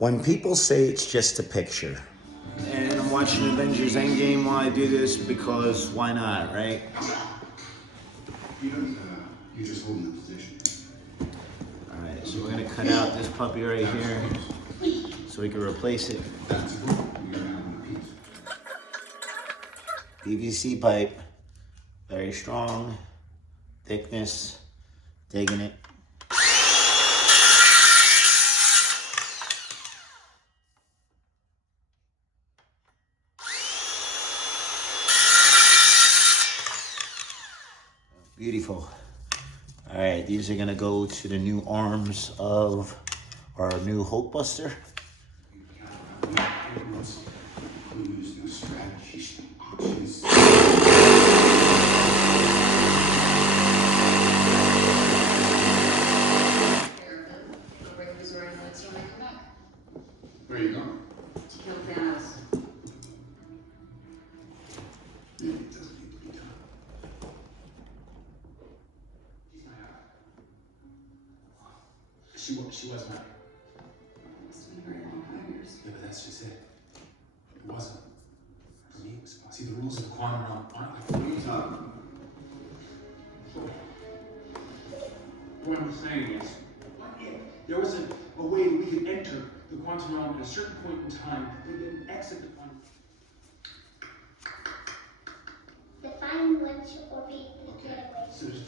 When people say it's just a picture. And I'm watching Avengers Endgame while I do this because why not, right? You don't, you're just holding the position. Alright, so we're gonna cut out this puppy right here so we can replace it. That's good. You gotta have one piece. PVC pipe, very strong, thickness, digging it. Beautiful. All right, these are gonna go to the new arms of our new HulkBuster. Clues, no strategies, options. Where are you going? To kill Thanos. Maybe it doesn't need to be done. She's my She was married. Must have been a very long 5 years. Yeah, but that's just it. It wasn't. For me, it was. See, the rules of the quantum realm aren't like the rules of. What I'm saying is, what if there was a way we could enter the quantum realm at a certain point in time, and then exit the quantum. Define which or be the Okay, getaway. so there's